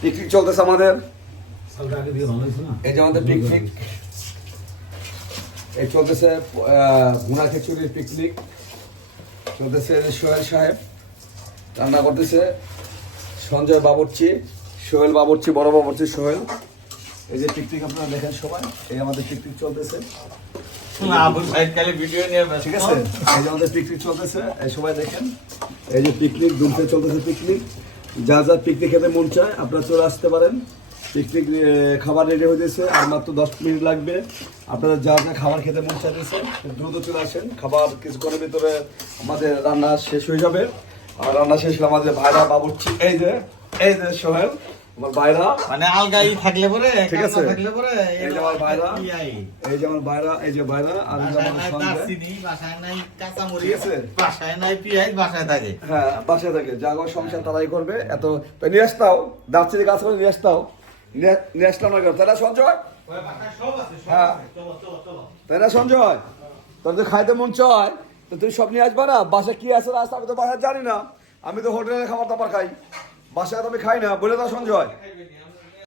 Picnic চলতেছে আমাদের। এই যে আমাদের পিকনিক এই চলতেছে, ভুনা খিচুড়ির পিকনিক চলতেছে। সোহেল সাহেব রান্না করতেছে, সঞ্জয় বাবুর্চি, সোহেল বাবুর্চি, বড় বাবুর্চি সোহেল। এই যে পিকনিক আপনারা দেখেন সবাই, এই আমাদের পিকনিক চলতেছে, ঠিক আছে। এই যে আমাদের পিকনিক চলতেছে, এই সবাই দেখেন। এই যে পিকনিক দুলতে চলতেছে পিকনিক। যা যা পিকনিক খেতে মন চায় আপনারা চলে আসতে পারেন। পিকনিক খাবার রেডি হয়েছে, আর মাত্র 10 মিনিট লাগবে। আপনারা যা যা খাবার খেতে মন চাইতেছে দ্রুত চলে আসেন। খাবার কিছুক্ষণের ভিতরে আমাদের রান্না শেষ হয়ে যাবে। আর রান্না শেষ হলে আমাদের ভাইরা বাবুর্চি, এই যে সোহেল আমার ভাইরা, মানে আলগাই থাকলে পরে, ঠিক আছে। থাকলে পরে এই যে আমার ভাইরা, এই যে আমার ভাইরা, এই যে ভাইরা, আর এই যে আমার সঞ্জয়, বাসায় নাই কাঁচা মরিচ, ঠিক আছে। বাসায় নাই পেঁয়াজ, বাসায় থাকে। হ্যাঁ বাসায় থাকে, জাগো সংসার তারাই করবে। এত তো নিয়ে আসতাও, দার্চিনি গাছ করে নিয়ে আসতাও, নিয়ে আসলাম না কেন, তাই না সঞ্জয়? হ্যাঁ তাই না সঞ্জয়? তোর তো খাইতে মন চায় তো তুই সব নিয়ে আসবা না। বাসায় কি আছে না আছে আমি তো বাসায় জানি না, আমি তো হোটেলে খাবার দাবার খাই, বাসায় তো আমি খাই না, বলে দাও সঞ্জয়।